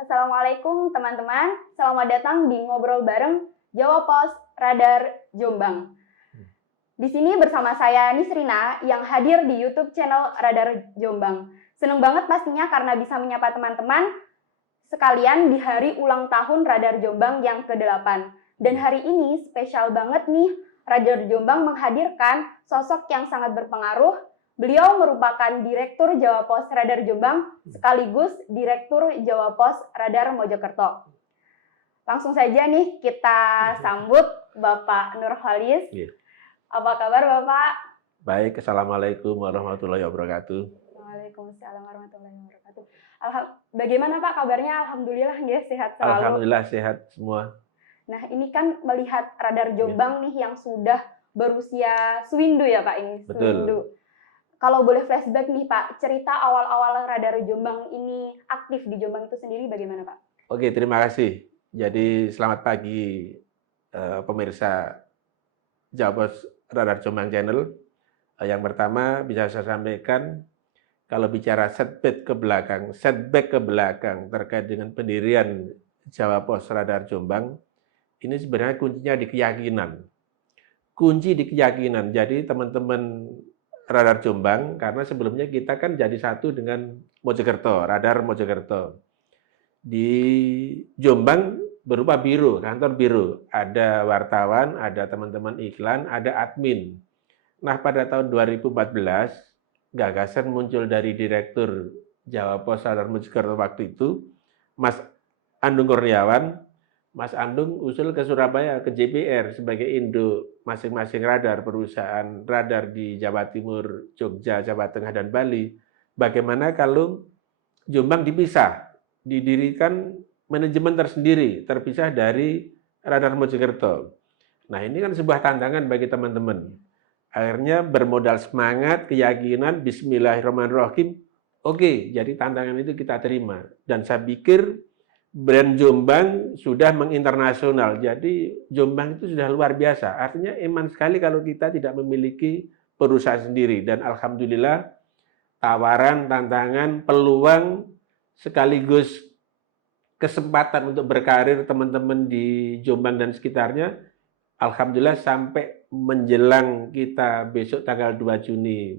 Assalamualaikum teman-teman, selamat datang di Ngobrol Bareng Jawa Pos Radar Jombang. Di sini bersama saya Nisrina yang hadir di YouTube channel Radar Jombang. Seneng banget pastinya karena bisa menyapa teman-teman sekalian di hari ulang tahun Radar Jombang yang ke-8. Dan hari ini spesial banget nih, Radar Jombang menghadirkan sosok yang sangat berpengaruh. Beliau merupakan Direktur Jawa Pos Radar Jombang sekaligus Direktur Jawa Pos Radar Mojokerto. Langsung saja nih kita sambut Bapak Nurholis. Apa kabar Bapak? Baik, Assalamualaikum warahmatullahi wabarakatuh. Waalaikumsalam warahmatullahi wabarakatuh. Bagaimana Pak kabarnya? Alhamdulillah ya, sehat selalu. Alhamdulillah sehat semua. Nah ini kan melihat Radar Jombang nih yang sudah berusia sewindu ya Pak ini. Betul. Sewindu. Kalau boleh flashback nih Pak, cerita awal-awal Radar Jombang ini aktif di Jombang itu sendiri bagaimana Pak? Oke, terima kasih. Jadi selamat pagi pemirsa Jawa Pos Radar Jombang Channel. Yang pertama bisa saya sampaikan, kalau bicara setback ke belakang terkait dengan pendirian Jawa Pos Radar Jombang, ini sebenarnya kuncinya di keyakinan. Kunci di keyakinan. Jadi teman-teman Radar Jombang, karena sebelumnya kita kan jadi satu dengan Mojokerto, Radar Mojokerto. Di Jombang berupa biro, kantor biro. Ada wartawan, ada teman-teman iklan, ada admin. Nah, pada tahun 2014, gagasan muncul dari Direktur Jawa Pos Radar Mojokerto waktu itu, Mas Andung Kurniawan. Mas Andung usul ke Surabaya, ke JPR sebagai induk masing-masing radar, perusahaan radar di Jawa Timur, Jogja, Jawa Tengah, dan Bali. Bagaimana kalau Jombang dipisah, didirikan manajemen tersendiri, terpisah dari Radar Mojokerto. Nah ini kan sebuah tantangan bagi teman-teman. Akhirnya bermodal semangat, keyakinan, bismillahirrahmanirrahim, oke, jadi tantangan itu kita terima. Dan saya pikir brand Jombang sudah menginternasional, jadi Jombang itu sudah luar biasa. Artinya eman sekali kalau kita tidak memiliki perusahaan sendiri. Dan alhamdulillah tawaran, tantangan, peluang, sekaligus kesempatan untuk berkarir teman-teman di Jombang dan sekitarnya, alhamdulillah sampai menjelang kita besok tanggal 2 Juni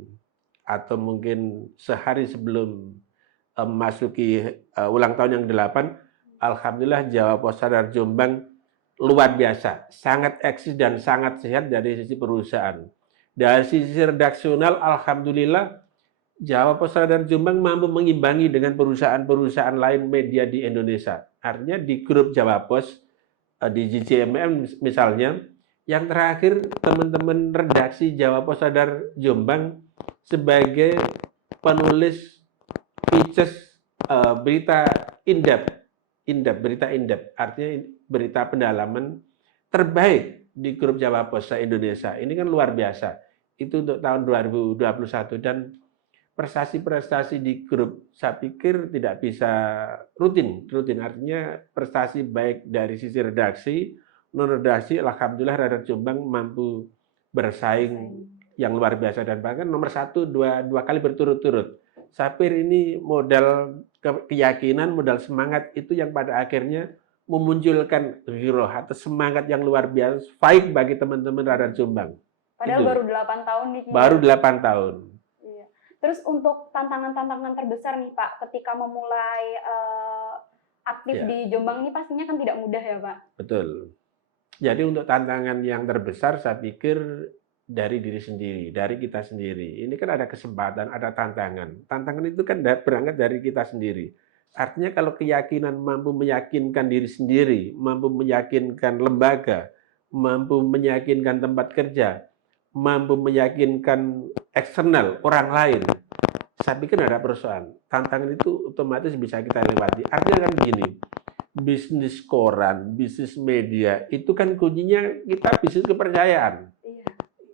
atau mungkin sehari sebelum memasuki ulang tahun yang 8, alhamdulillah Jawa Pos Radar Jombang luar biasa, sangat eksis dan sangat sehat dari sisi perusahaan. Dari sisi redaksional, alhamdulillah Jawa Pos Radar Jombang mampu mengimbangi dengan perusahaan-perusahaan lain media di Indonesia. Artinya di grup Jawa Pos, di JJMM misalnya, yang terakhir teman-teman redaksi Jawa Pos Radar Jombang sebagai penulis pitches berita berita in-depth, artinya berita pendalaman terbaik di grup Jawa Pos Indonesia. Ini kan luar biasa. Itu untuk tahun 2021 dan prestasi-prestasi di grup saya pikir tidak bisa rutin. Artinya prestasi baik dari sisi redaksi, non-redaksi, alhamdulillah Radar Jombang mampu bersaing yang luar biasa dan bahkan nomor 1 dua kali berturut-turut. Saya pikir ini modal keyakinan, modal semangat itu yang pada akhirnya memunculkan giroh atau semangat yang luar biasa baik bagi teman-teman Radar Jombang. Padahal itu baru 8 tahun nih. Baru 8 tahun. Iya. Terus untuk tantangan-tantangan terbesar nih Pak, ketika memulai aktif di Jombang ini pastinya kan tidak mudah ya Pak? Betul. Jadi untuk tantangan yang terbesar saya pikir dari diri sendiri, dari kita sendiri. Ini kan ada kesempatan, ada tantangan. Tantangan itu kan berangkat dari kita sendiri. Artinya kalau keyakinan mampu meyakinkan diri sendiri, mampu meyakinkan lembaga, mampu meyakinkan tempat kerja, mampu meyakinkan eksternal, orang lain, saya pikir ada persoalan. Tantangan itu otomatis bisa kita lewati. Artinya kan begini, bisnis koran, bisnis media, itu kan kuncinya kita bisnis kepercayaan.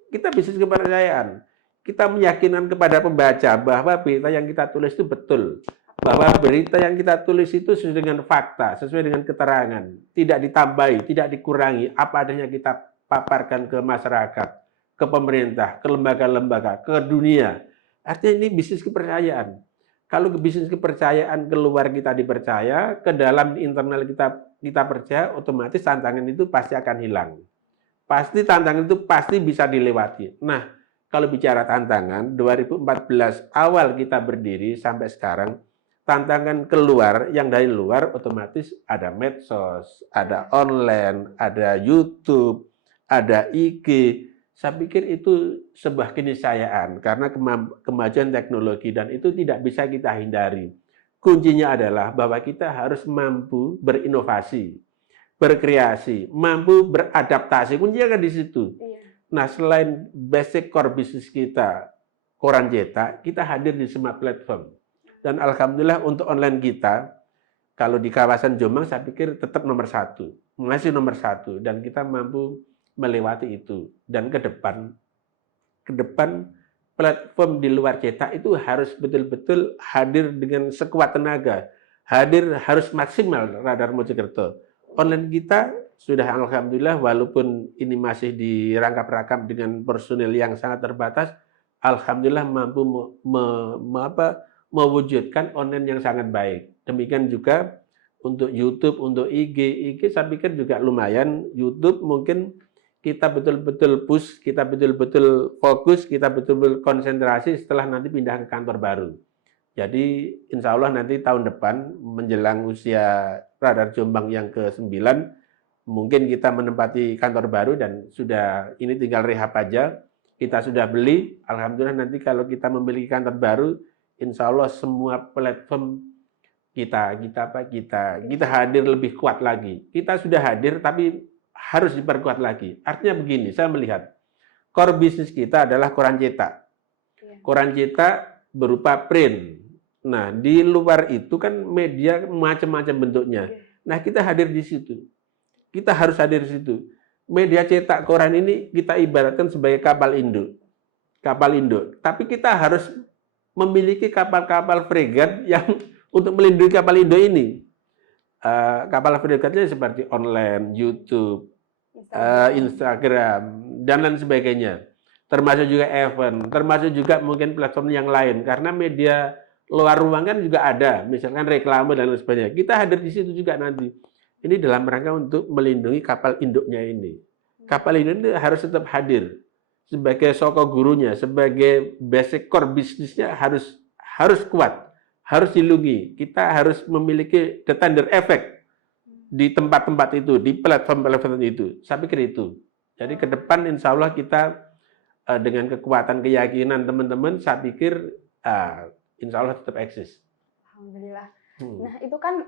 Kita bisnis kepercayaan. Kita meyakinkan kepada pembaca bahwa berita yang kita tulis itu betul. Bahwa berita yang kita tulis itu sesuai dengan fakta, sesuai dengan keterangan. Tidak ditambahi, tidak dikurangi. Apa adanya kita paparkan ke masyarakat, ke pemerintah, ke lembaga-lembaga, ke dunia. Artinya ini bisnis kepercayaan. Kalau ke bisnis kepercayaan keluar kita dipercaya, ke dalam internal kita percaya, otomatis tantangan itu pasti akan hilang. Pasti tantangan itu pasti bisa dilewati. Nah, kalau bicara tantangan, 2014 awal kita berdiri sampai sekarang, tantangan keluar, yang dari luar otomatis ada medsos, ada online, ada YouTube, ada IG. Saya pikir itu sebuah keniscayaan karena kemajuan teknologi dan itu tidak bisa kita hindari. Kuncinya adalah bahwa kita harus mampu berinovasi, berkreasi, mampu beradaptasi. Kuncinya kan di situ. Nah, selain basic core bisnis kita, koran cetak, kita hadir di semua platform. Dan alhamdulillah untuk online kita, kalau di kawasan Jombang saya pikir tetap nomor 1, masih nomor 1, dan kita mampu melewati itu. Dan ke depan platform di luar cetak itu harus betul-betul hadir dengan sekuat tenaga, harus maksimal Radar Mojokerto. Online kita sudah alhamdulillah walaupun ini masih dirangkap-rangkap dengan personil yang sangat terbatas, alhamdulillah mampu mewujudkan online yang sangat baik. Demikian juga untuk YouTube, untuk IG saya pikir juga lumayan. YouTube mungkin kita betul-betul push, kita betul-betul fokus, kita betul-betul konsentrasi setelah nanti pindah ke kantor baru. Jadi insya Allah nanti tahun depan menjelang usia Radar Jombang yang ke-9, mungkin kita menempati kantor baru dan sudah ini tinggal rehab aja. Kita sudah beli, alhamdulillah nanti kalau kita memiliki kantor baru, insya Allah semua platform kita hadir lebih kuat lagi. Kita sudah hadir tapi harus diperkuat lagi. Artinya begini, saya melihat core bisnis kita adalah koran cetak. Koran cetak berupa print. Nah, di luar itu kan media macam-macam bentuknya. Nah, kita hadir di situ. Kita harus hadir di situ. Media cetak koran ini kita ibaratkan sebagai kapal induk. Kapal induk. Tapi kita harus memiliki kapal-kapal fregat yang untuk melindungi kapal induk ini. Kapal fregatnya seperti online, YouTube, Instagram, dan lain sebagainya. Termasuk juga event, termasuk juga mungkin platform yang lain. Karena media luar ruang kan juga ada, misalkan reklame dan lain sebagainya. Kita hadir di situ juga nanti. Ini dalam rangka untuk melindungi kapal induknya ini. Kapal induk ini harus tetap hadir sebagai soko gurunya, sebagai basic core bisnisnya harus kuat, harus dilindungi. Kita harus memiliki the tender effect di tempat-tempat itu, di platform-platform itu. Saya pikir itu. Jadi ke depan insya Allah kita dengan kekuatan keyakinan teman-teman, saya pikir insya Allah tetap eksis. Alhamdulillah. Nah itu kan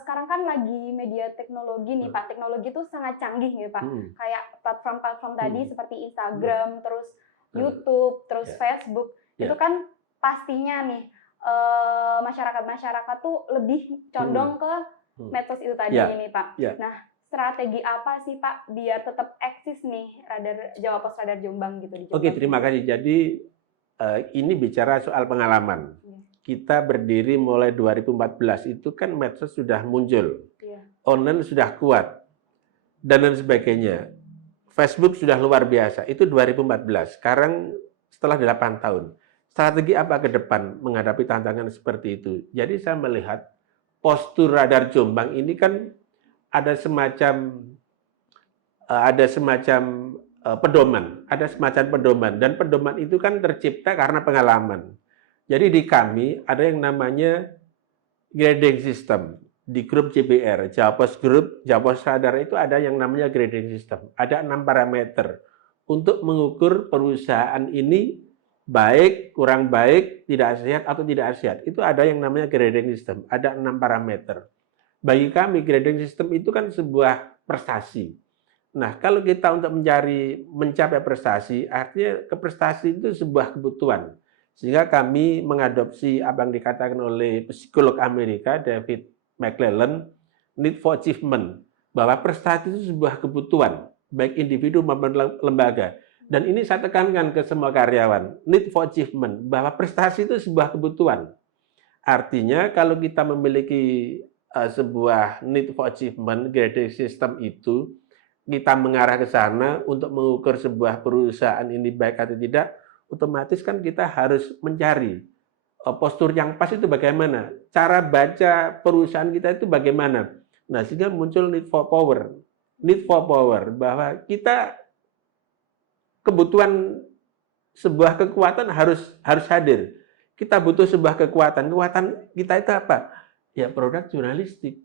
sekarang kan lagi media teknologi nih Pak. Teknologi itu sangat canggih gitu Pak. Kayak platform-platform tadi seperti Instagram, terus YouTube, terus Facebook. Itu kan pastinya nih masyarakat tuh lebih condong ke medsos itu tadi ini Pak. Nah, strategi apa sih Pak biar tetap eksis nih Jawa Pos Radar Jombang gitu di Jombang? Oke, terima kasih. Jadi ini bicara soal pengalaman. Kita berdiri mulai 2014 itu kan medsos sudah muncul. Online sudah kuat dan lain sebagainya. Facebook sudah luar biasa. Itu 2014. Sekarang setelah 8 tahun. Strategi apa ke depan menghadapi tantangan seperti itu? Jadi saya melihat postur Radar Jombang ini kan ada semacam pedoman, dan pedoman itu kan tercipta karena pengalaman. Jadi di kami ada yang namanya grading system. Di grup JBR, Jawa Pos Group, Jawa Pos Radar itu ada yang namanya grading system. Ada 6 parameter untuk mengukur perusahaan ini baik, kurang baik, tidak sehat atau tidak sehat. Itu ada yang namanya grading system. Ada 6 parameter. Bagi kami grading system itu kan sebuah prestasi. Nah, kalau kita untuk mencapai prestasi, artinya prestasi itu sebuah kebutuhan. Sehingga kami mengadopsi apa yang dikatakan oleh psikolog Amerika David McClellan, need for achievement, bahwa prestasi itu sebuah kebutuhan, baik individu maupun lembaga. Dan ini saya tekankan ke semua karyawan, need for achievement, bahwa prestasi itu sebuah kebutuhan. Artinya kalau kita memiliki sebuah need for achievement, grading system itu, kita mengarah ke sana untuk mengukur sebuah perusahaan ini baik atau tidak, otomatis kan kita harus mencari postur yang pas itu bagaimana, cara baca perusahaan kita itu bagaimana. Nah, sehingga muncul need for power, bahwa kita kebutuhan sebuah kekuatan harus hadir. Kita butuh sebuah kekuatan kita itu apa? Ya produk jurnalistik.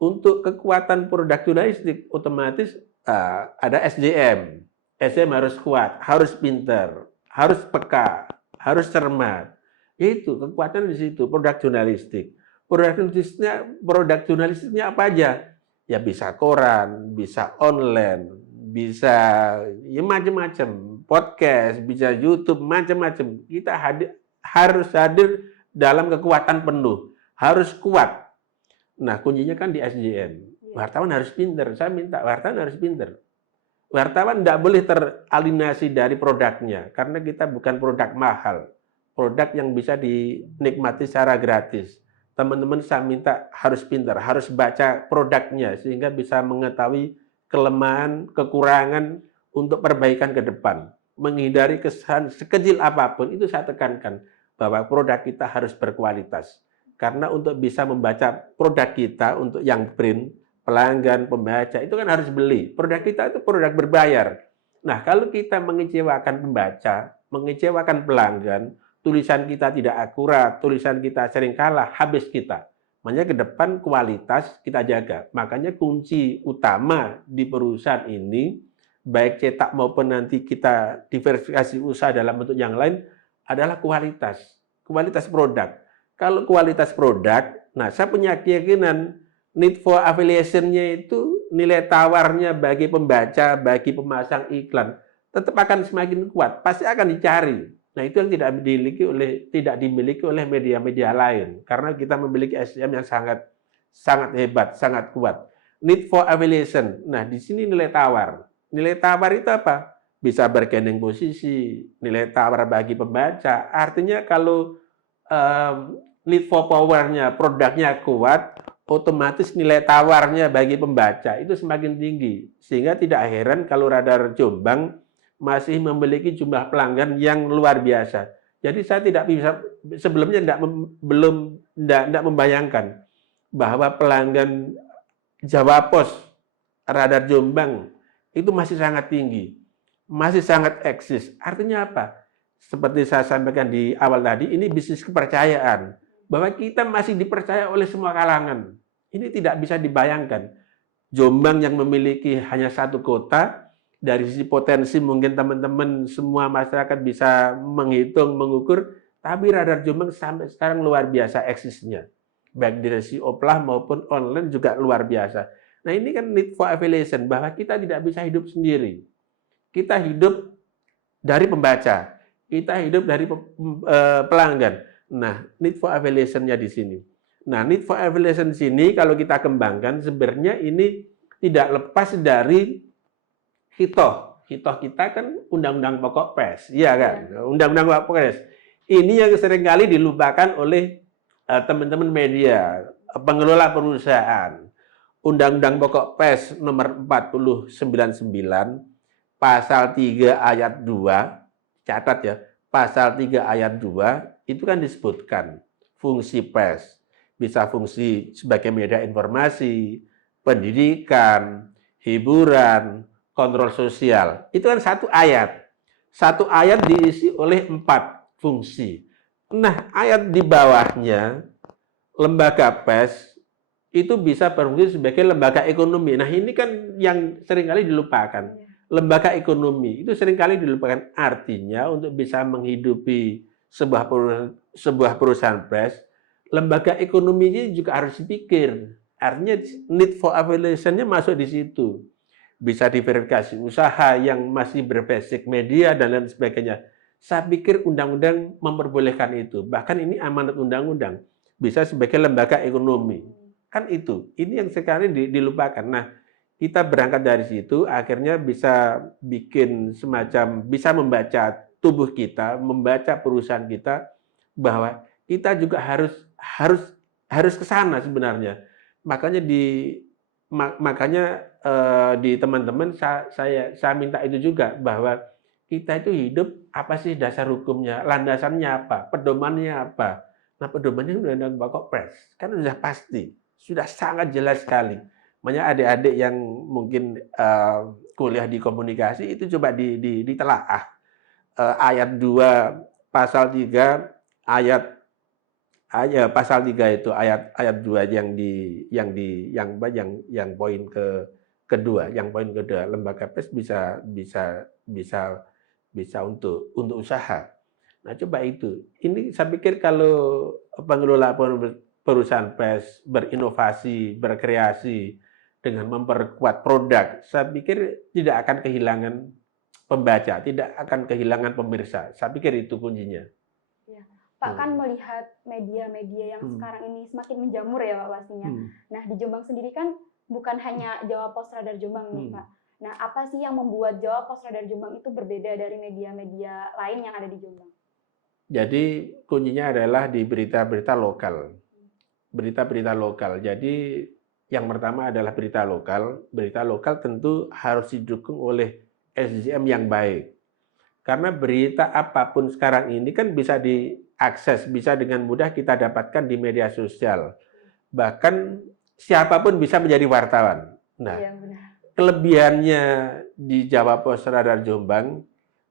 Untuk kekuatan produk jurnalistik otomatis ada SDM. SDM harus kuat, harus pinter, harus peka, harus cermat. Itu kekuatan di situ, produk jurnalistik. Produk jurnalistiknya apa aja? Ya bisa koran, bisa online, bisa ya macam-macam, podcast, bisa YouTube, macam-macam. Kita harus hadir dalam kekuatan penuh, harus kuat. Nah, kuncinya kan di SDM. Wartawan harus pinter. Saya minta wartawan harus pinter. Wartawan tidak boleh teralinasi dari produknya, karena kita bukan produk mahal, produk yang bisa dinikmati secara gratis. Teman-teman saya minta harus pintar, harus baca produknya sehingga bisa mengetahui kelemahan, kekurangan untuk perbaikan ke depan. Menghindari kesalahan sekecil apapun, itu saya tekankan bahwa produk kita harus berkualitas. Karena untuk bisa membaca produk kita, untuk yang print, pelanggan, pembaca, itu kan harus beli. Produk kita itu produk berbayar. Nah, kalau kita mengecewakan pembaca, mengecewakan pelanggan, tulisan kita tidak akurat, tulisan kita sering kalah, habis kita. Makanya ke depan kualitas kita jaga. Makanya kunci utama di perusahaan ini, baik cetak maupun nanti kita diversifikasi usaha dalam bentuk yang lain, adalah kualitas produk. Kalau kualitas produk, nah saya punya keyakinan need for affiliation-nya itu nilai tawarnya bagi pembaca, bagi pemasang iklan, tetap akan semakin kuat, pasti akan dicari. Nah, itu yang tidak dimiliki oleh media-media lain, karena kita memiliki SDM yang sangat hebat, sangat kuat. Need for affiliation. Nah, di sini nilai tawar. Nilai tawar itu apa? Bisa bergaining posisi, nilai tawar bagi pembaca. Artinya kalau need for power-nya, produknya kuat, otomatis nilai tawarnya bagi pembaca itu semakin tinggi. Sehingga tidak heran kalau Radar Jombang masih memiliki jumlah pelanggan yang luar biasa. Jadi saya tidak bisa, sebelumnya tidak membayangkan bahwa pelanggan Jawa Pos Radar Jombang itu masih sangat tinggi, masih sangat eksis. Artinya apa? Seperti saya sampaikan di awal tadi, ini bisnis kepercayaan, bahwa kita masih dipercaya oleh semua kalangan. Ini tidak bisa dibayangkan. Jombang yang memiliki hanya satu kota, dari sisi potensi mungkin teman-teman semua masyarakat bisa menghitung, mengukur, tapi Radar Jombang sampai sekarang luar biasa eksisnya. Baik dari sisi offline maupun online juga luar biasa. Nah, ini kan need for affiliation, bahwa kita tidak bisa hidup sendiri. Kita hidup dari pembaca, kita hidup dari pelanggan. Nah, need for affiliation-nya di sini. Nah, need for affiliation di sini kalau kita kembangkan sebenarnya ini tidak lepas dari hitoh kita kan Undang-Undang Pokok Pers, iya kan? Undang-Undang Pokok Pers. Ini yang seringkali dilupakan oleh teman-teman media, pengelola perusahaan. Undang-Undang Pokok Pers nomor 4099, pasal 3 ayat 2, catat ya, pasal 3 ayat 2, itu kan disebutkan fungsi pers. Bisa fungsi sebagai media informasi, pendidikan, hiburan, kontrol sosial. Itu kan satu ayat. Satu ayat diisi oleh 4 fungsi. Nah, ayat di bawahnya, lembaga pers itu bisa berfungsi sebagai lembaga ekonomi. Nah, ini kan yang seringkali dilupakan. Lembaga ekonomi itu seringkali dilupakan. Artinya untuk bisa menghidupi sebuah perusahaan pers, lembaga ekonomi ini juga harus dipikir. Artinya need for affiliation-nya masuk di situ. Bisa diverifikasi usaha yang masih berbasic media dan lain sebagainya. Saya pikir undang-undang memperbolehkan itu. Bahkan ini amanat undang-undang. Bisa sebagai lembaga ekonomi. Kan itu. Ini yang sekarang dilupakan. Nah, kita berangkat dari situ, akhirnya bisa bikin semacam, bisa membaca tubuh kita, membaca perusahaan kita, bahwa kita juga harus ke sana sebenarnya. Makanya di teman-teman saya minta itu juga, bahwa kita itu hidup apa sih dasar hukumnya, landasannya apa, pedomannya apa. Nah, pedomannya Undang-Undang Pokok Pers kan sudah pasti, sudah sangat jelas sekali. Makanya adik-adik yang mungkin kuliah di komunikasi itu coba ditelaah. Ayat 2 pasal 3 ayat pasal 3 itu ayat 2 yang poin kedua, lembaga pers bisa untuk usaha. Nah, coba itu. Ini saya pikir kalau pengelola perusahaan pers berinovasi, berkreasi dengan memperkuat produk, saya pikir tidak akan kehilangan pembaca, tidak akan kehilangan pemirsa. Saya pikir itu kuncinya. Ya. Pak kan melihat media-media yang sekarang ini semakin menjamur ya Pak pastinya. Nah, di Jombang sendiri kan bukan hanya Jawa Pos Radar Jombang nih Pak. Nah, apa sih yang membuat Jawa Pos Radar Jombang itu berbeda dari media-media lain yang ada di Jombang? Jadi kuncinya adalah di berita-berita lokal. Berita-berita lokal. Jadi yang pertama adalah berita lokal. Berita lokal tentu harus didukung oleh SDM yang baik. Karena berita apapun sekarang ini kan bisa diakses, bisa dengan mudah kita dapatkan di media sosial. Bahkan siapapun bisa menjadi wartawan. Nah, iya, benar. Kelebihannya di Jawa Pos Radar Jombang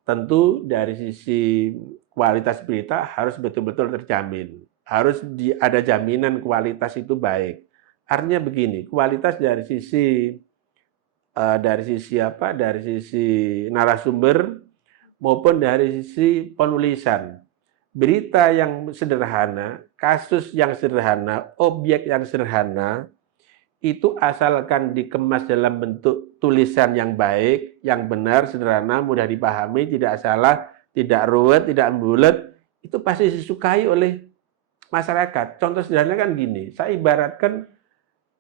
tentu dari sisi kualitas berita harus betul-betul terjamin. Harus ada jaminan kualitas itu baik. Artinya begini, kualitas dari sisi narasumber maupun dari sisi penulisan. Berita yang sederhana, kasus yang sederhana, objek yang sederhana, itu asalkan dikemas dalam bentuk tulisan yang baik, yang benar, sederhana, mudah dipahami, tidak salah, tidak ruwet, tidak bulat, itu pasti disukai oleh masyarakat. Contoh sederhana kan gini, saya ibaratkan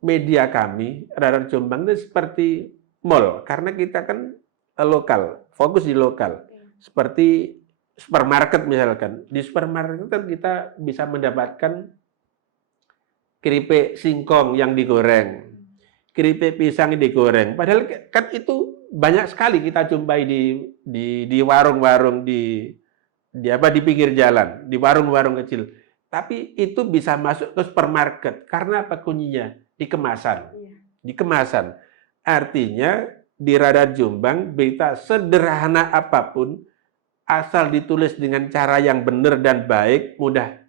media kami, Radar Jombang itu seperti mall, karena kita kan lokal, fokus di lokal. Seperti supermarket misalkan. Di supermarket kan kita bisa mendapatkan keripik singkong yang digoreng, keripik pisang yang digoreng. Padahal kan itu banyak sekali kita jumpai di warung-warung di pinggir jalan, di warung-warung kecil. Tapi itu bisa masuk ke supermarket karena apa kuncinya? Di kemasan. Di kemasan. Artinya di Radar Jombang berita sederhana apapun asal ditulis dengan cara yang benar dan baik, mudah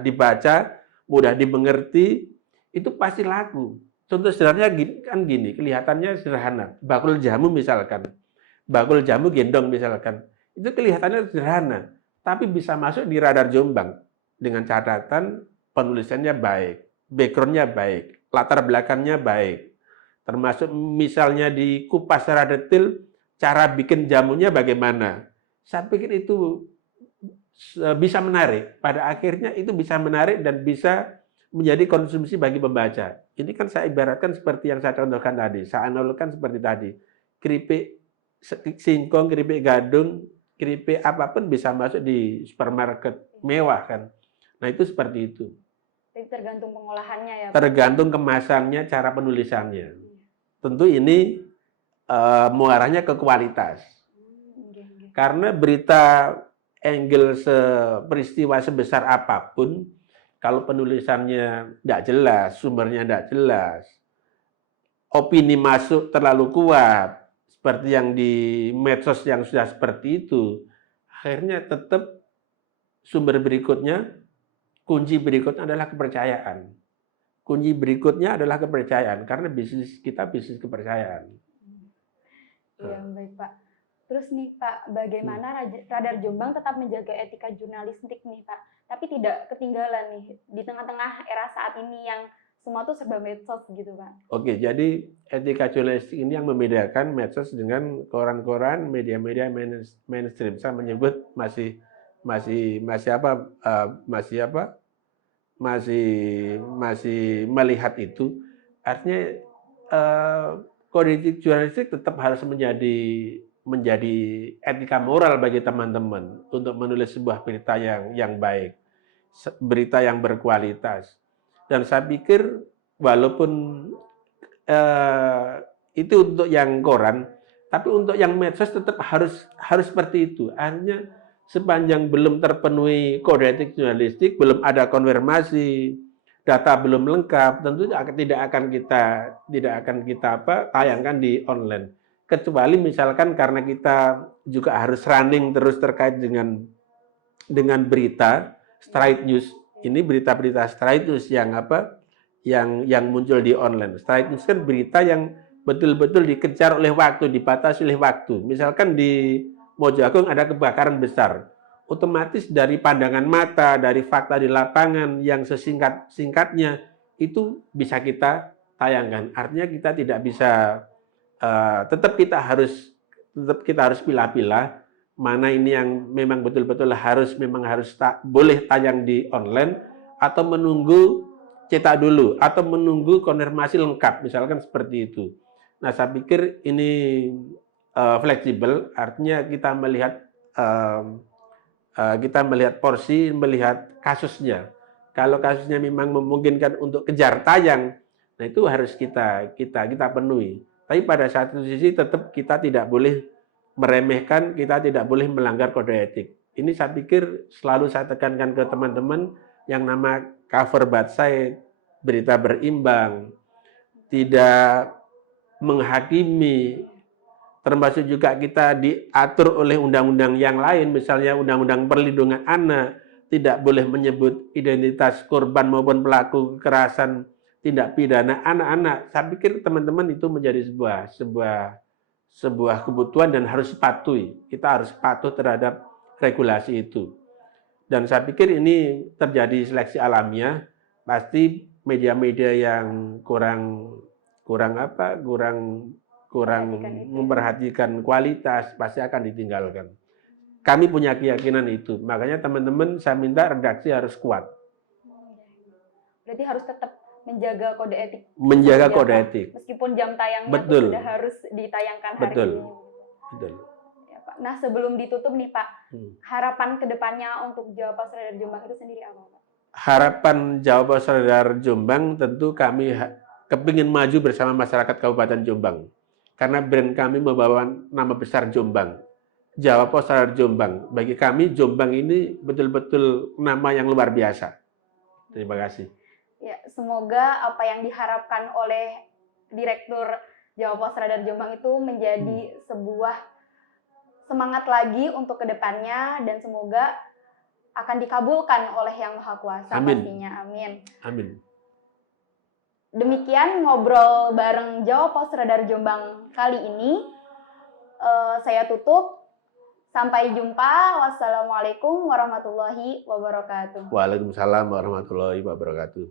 dibaca, mudah dimengerti, itu pasti laku. Contoh sederhananya kan gini, kelihatannya sederhana. Bakul jamu misalkan, bakul jamu gendong misalkan, itu kelihatannya sederhana, tapi bisa masuk di Radar Jombang dengan catatan penulisannya baik, backgroundnya baik, latar belakangnya baik, termasuk misalnya dikupas secara detail, cara bikin jamunya bagaimana. Saya pikir itu bisa menarik. Pada akhirnya itu bisa menarik dan bisa menjadi konsumsi bagi pembaca. Ini kan saya ibaratkan seperti yang saya contohkan tadi. Saya analogkan seperti tadi. Keripik singkong, keripik gadung, keripik apapun bisa masuk di supermarket mewah kan. Nah itu seperti itu. Jadi tergantung pengolahannya ya Pak? Tergantung kemasannya, cara penulisannya. Tentu ini muaranya ke kualitas. Karena berita angle peristiwa sebesar apapun, kalau penulisannya tidak jelas, sumbernya tidak jelas, opini masuk terlalu kuat, seperti yang di medsos yang sudah seperti itu, akhirnya tetap sumber berikutnya, kunci berikutnya adalah kepercayaan. Kunci berikutnya adalah kepercayaan, karena bisnis kita bisnis kepercayaan. Iya, baik Pak. Terus nih Pak, bagaimana Radar Jombang tetap menjaga etika jurnalistik nih Pak, tapi tidak ketinggalan nih di tengah-tengah era saat ini yang semua tuh serba medsos gitu Pak. Oke, jadi etika jurnalistik ini yang membedakan medsos dengan koran-koran, media-media mainstream. Saya menyebut masih melihat itu. Artinya kode etik jurnalistik tetap harus menjadi etika moral bagi teman-teman untuk menulis sebuah berita yang baik, berita yang berkualitas. Dan saya pikir walaupun itu untuk yang koran, Tapi untuk yang medsos tetap harus seperti itu. Artinya sepanjang belum terpenuhi kode etik jurnalistik, belum ada konfirmasi, data belum lengkap, tentu tidak akan kita tayangkan di online. Kecuali misalkan karena kita juga harus running terus terkait dengan berita straight news. Ini berita-berita straight news yang muncul di online. Straight news kan berita yang betul-betul dikejar oleh waktu, dibatasi oleh waktu. Misalkan di Mojoagung ada kebakaran besar. Otomatis dari pandangan mata, dari fakta di lapangan yang sesingkat-singkatnya itu bisa kita tayangkan. Artinya kita tidak bisa tetap kita harus pilah-pilah mana ini yang memang betul-betul harus boleh tayang di online atau menunggu cetak dulu atau menunggu konfirmasi lengkap, misalkan seperti itu. Nah, saya pikir ini fleksibel, artinya kita melihat porsi, melihat kasusnya. Kalau kasusnya memang memungkinkan untuk kejar tayang, nah itu harus kita penuhi. Tapi pada satu sisi tetap kita tidak boleh meremehkan, kita tidak boleh melanggar kode etik. Ini saya pikir selalu saya tekankan ke teman-teman yang nama cover website, berita berimbang, tidak menghakimi, termasuk juga kita diatur oleh undang-undang yang lain, misalnya Undang-Undang Perlindungan Anak, tidak boleh menyebut identitas korban maupun pelaku kekerasan tindak pidana anak-anak. Saya pikir teman-teman itu menjadi sebuah kebutuhan dan harus patuhi. Kita harus patuh terhadap regulasi itu. Dan saya pikir ini terjadi seleksi alamiah, pasti media-media yang kurang memperhatikan kualitas pasti akan ditinggalkan. Kami punya keyakinan itu. Makanya teman-teman saya minta redaksi harus kuat. Berarti harus tetap menjaga kode etik. Menjaga kode etik. Meskipun jam tayangnya Betul. sudah harus ditayangkan hari Betul. ini. Betul. Ya, Pak. Nah, sebelum ditutup nih Pak, harapan kedepannya untuk Jawa Pos Radar Jombang itu sendiri apa Pak? Harapan Jawa Pos Radar Jombang tentu kami kepingin maju bersama masyarakat Kabupaten Jombang. Karena brand kami membawa nama besar Jombang. Jawa Pos Radar Jombang. Bagi kami Jombang ini betul-betul nama yang luar biasa. Terima kasih. Ya, semoga apa yang diharapkan oleh Direktur Jawa Pos Radar Jombang itu menjadi sebuah semangat lagi untuk kedepannya dan semoga akan dikabulkan oleh Yang Maha Kuasa. Amin. Pastinya. Amin. Amin. Demikian ngobrol bareng Jawa Pos Radar Jombang kali ini. Saya tutup. Sampai jumpa. Wassalamualaikum warahmatullahi wabarakatuh. Waalaikumsalam warahmatullahi wabarakatuh.